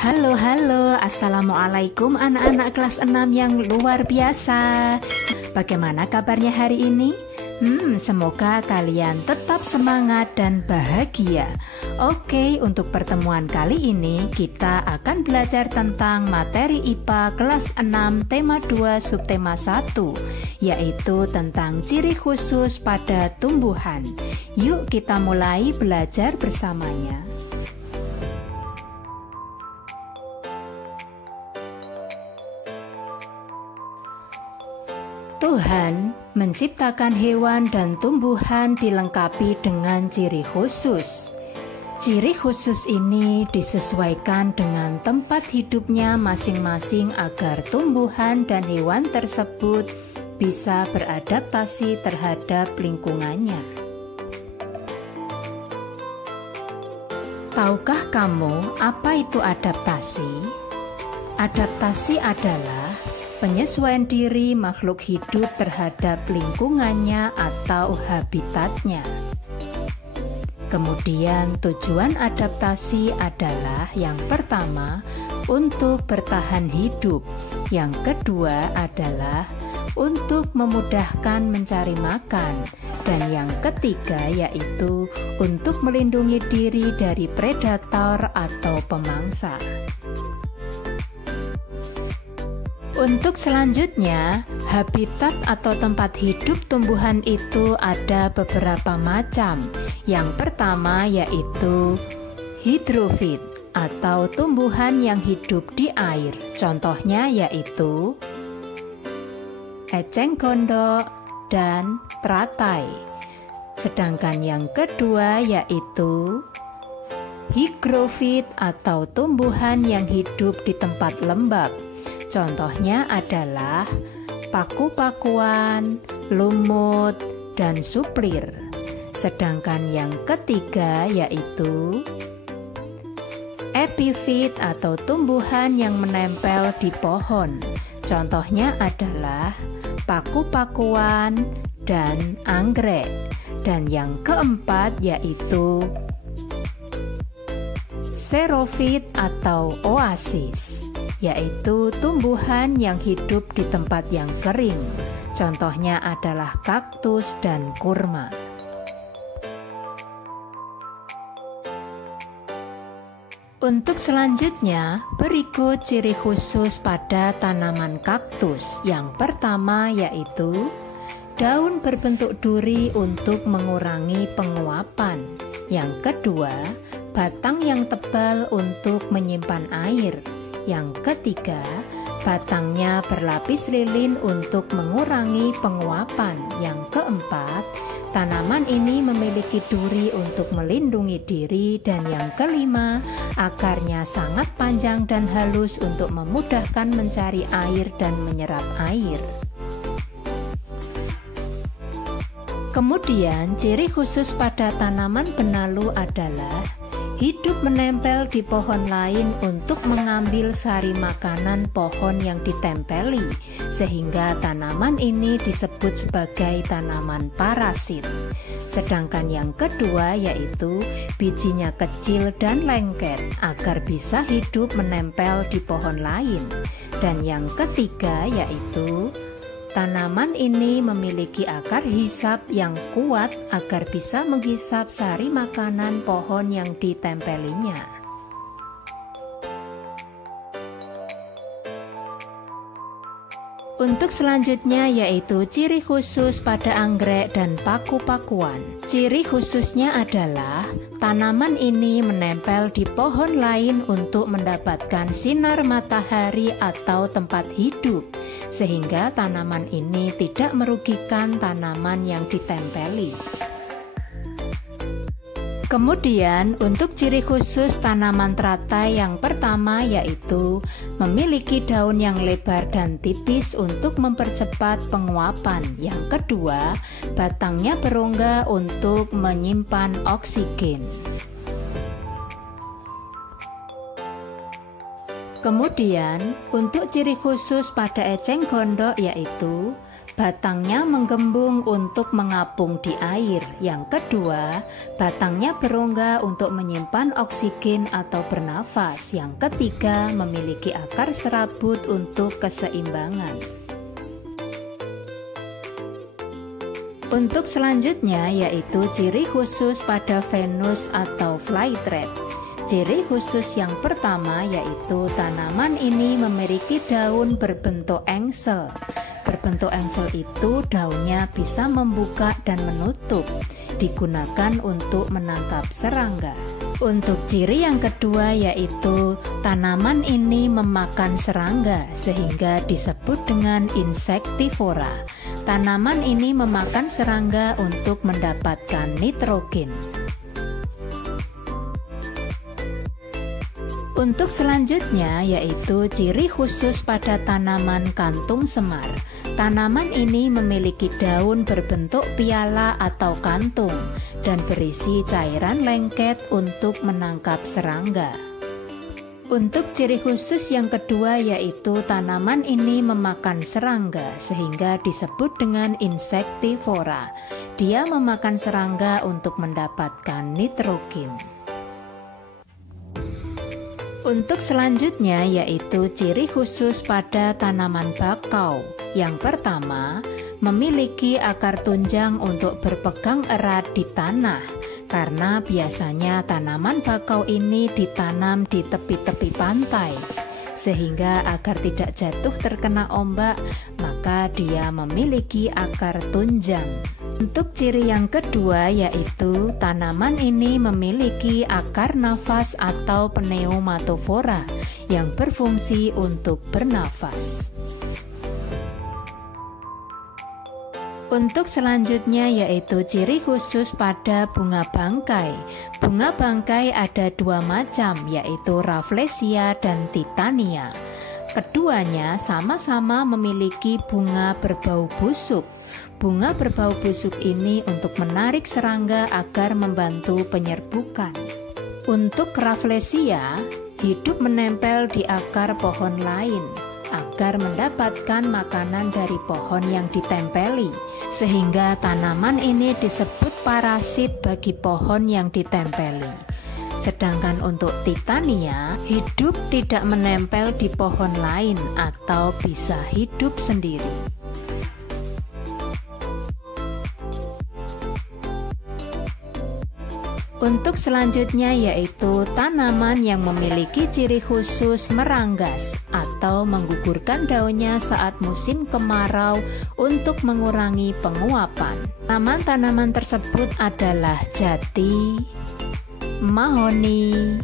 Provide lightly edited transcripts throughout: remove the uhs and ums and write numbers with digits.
Halo, Assalamualaikum anak-anak kelas 6 yang luar biasa. Bagaimana kabarnya hari ini? Semoga kalian tetap semangat dan bahagia. Oke, untuk pertemuan kali ini kita akan belajar tentang materi IPA kelas 6 tema 2 subtema 1, yaitu tentang ciri khusus pada tumbuhan. Yuk kita mulai belajar bersamanya. Tuhan menciptakan hewan dan tumbuhan dilengkapi dengan ciri khusus. Ciri khusus ini disesuaikan dengan tempat hidupnya masing-masing agar tumbuhan dan hewan tersebut bisa beradaptasi terhadap lingkungannya. Tahukah kamu apa itu adaptasi? Adaptasi adalah penyesuaian diri makhluk hidup terhadap lingkungannya atau habitatnya. Kemudian tujuan adaptasi adalah yang pertama untuk bertahan hidup, yang kedua adalah untuk memudahkan mencari makan, dan yang ketiga yaitu untuk melindungi diri dari predator atau pemangsa. Untuk selanjutnya, habitat atau tempat hidup tumbuhan itu ada beberapa macam. Yang pertama yaitu hidrofit atau tumbuhan yang hidup di air. Contohnya yaitu eceng gondok dan teratai. Sedangkan yang kedua yaitu higrofit atau tumbuhan yang hidup di tempat lembab. Contohnya adalah paku-pakuan, lumut, dan suplir. Sedangkan yang ketiga yaitu epifit atau tumbuhan yang menempel di pohon. Contohnya adalah paku-pakuan dan anggrek. Dan yang keempat yaitu xerofit atau oasis, yaitu tumbuhan yang hidup di tempat yang kering. Contohnya adalah kaktus dan kurma. Untuk selanjutnya, berikut ciri khusus pada tanaman kaktus. Yang pertama yaitu daun berbentuk duri untuk mengurangi penguapan. Yang kedua, batang yang tebal untuk menyimpan air. Yang ketiga, batangnya berlapis lilin untuk mengurangi penguapan. Yang keempat, tanaman ini memiliki duri untuk melindungi diri. Dan yang kelima, akarnya sangat panjang dan halus untuk memudahkan mencari air dan menyerap air. Kemudian, ciri khusus pada tanaman benalu adalah hidup menempel di pohon lain untuk mengambil sari makanan pohon yang ditempeli, sehingga tanaman ini disebut sebagai tanaman parasit. Sedangkan yang kedua yaitu bijinya kecil dan lengket agar bisa hidup menempel di pohon lain. Dan yang ketiga yaitu tanaman ini memiliki akar hisap yang kuat agar bisa menghisap sari makanan pohon yang ditempelinya. Untuk selanjutnya yaitu ciri khusus pada anggrek dan paku-pakuan. Ciri khususnya adalah tanaman ini menempel di pohon lain untuk mendapatkan sinar matahari atau tempat hidup, sehingga tanaman ini tidak merugikan tanaman yang ditempeli. Kemudian untuk ciri khusus tanaman teratai yang pertama yaitu memiliki daun yang lebar dan tipis untuk mempercepat penguapan. Yang kedua, batangnya berongga untuk menyimpan oksigen. Kemudian untuk ciri khusus pada eceng gondok yaitu batangnya menggembung untuk mengapung di air. Yang kedua, batangnya berongga untuk menyimpan oksigen atau bernafas. Yang ketiga, memiliki akar serabut untuk keseimbangan. Untuk selanjutnya yaitu ciri khusus pada Venus atau flytrap. Ciri khusus yang pertama yaitu tanaman ini memiliki daun berbentuk engsel. Berbentuk engsel itu daunnya bisa membuka dan menutup, digunakan untuk menangkap serangga. Untuk ciri yang kedua yaitu tanaman ini memakan serangga sehingga disebut dengan insektivora. Tanaman ini memakan serangga untuk mendapatkan nitrogen. Untuk selanjutnya yaitu ciri khusus pada tanaman kantung semar. Tanaman ini memiliki daun berbentuk piala atau kantung dan berisi cairan lengket untuk menangkap serangga. Untuk ciri khusus yang kedua yaitu tanaman ini memakan serangga sehingga disebut dengan insektivora. Dia memakan serangga untuk mendapatkan nitrogen. Untuk selanjutnya yaitu ciri khusus pada tanaman bakau. Yang pertama, memiliki akar tunjang untuk berpegang erat di tanah. Karena biasanya tanaman bakau ini ditanam di tepi-tepi pantai. Sehingga agar tidak jatuh terkena ombak, maka dia memiliki akar tunjang. Untuk ciri yang kedua yaitu tanaman ini memiliki akar nafas atau pneumatofora yang berfungsi untuk bernafas. Untuk selanjutnya yaitu ciri khusus pada bunga bangkai. Bunga bangkai ada dua macam yaitu Rafflesia dan Titania. Keduanya sama-sama memiliki bunga berbau busuk. Bunga berbau busuk ini untuk menarik serangga agar membantu penyerbukan. Untuk Rafflesia, hidup menempel di akar pohon lain agar mendapatkan makanan dari pohon yang ditempeli, sehingga tanaman ini disebut parasit bagi pohon yang ditempeli. Sedangkan untuk Titania, hidup tidak menempel di pohon lain atau bisa hidup sendiri. Untuk selanjutnya yaitu tanaman yang memiliki ciri khusus meranggas atau menggugurkan daunnya saat musim kemarau untuk mengurangi penguapan. Tanaman-tanaman tersebut adalah jati, mahoni,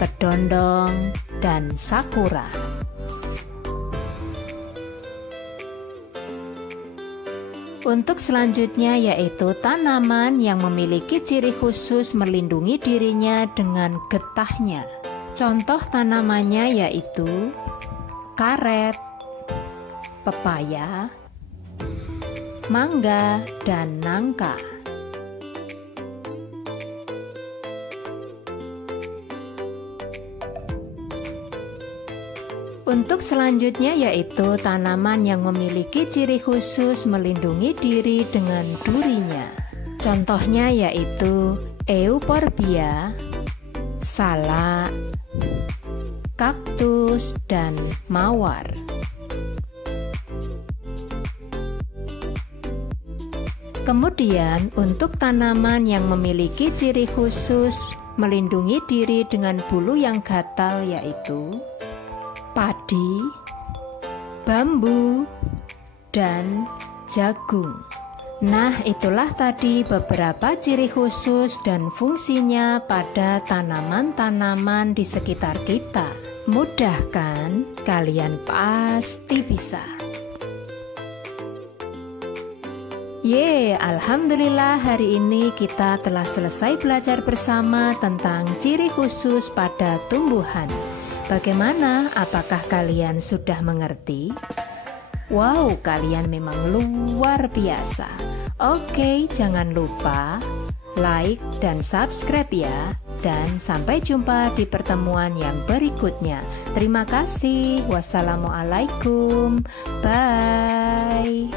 kedondong, dan sakura. Untuk selanjutnya yaitu tanaman yang memiliki ciri khusus melindungi dirinya dengan getahnya. Contoh tanamannya yaitu karet, pepaya, mangga, dan nangka. Untuk selanjutnya yaitu tanaman yang memiliki ciri khusus melindungi diri dengan durinya. Contohnya yaitu Euphorbia, salak, kaktus, dan mawar. Kemudian untuk tanaman yang memiliki ciri khusus melindungi diri dengan bulu yang gatal yaitu padi, bambu, dan jagung. Nah, itulah tadi beberapa ciri khusus dan fungsinya pada tanaman-tanaman di sekitar kita. Mudah kan? Kalian pasti bisa. Alhamdulillah hari ini kita telah selesai belajar bersama tentang ciri khusus pada tumbuhan. Bagaimana? Apakah kalian sudah mengerti? Wow, kalian memang luar biasa. Oke, jangan lupa like dan subscribe ya. Dan sampai jumpa di pertemuan yang berikutnya. Terima kasih. Wassalamualaikum. Bye.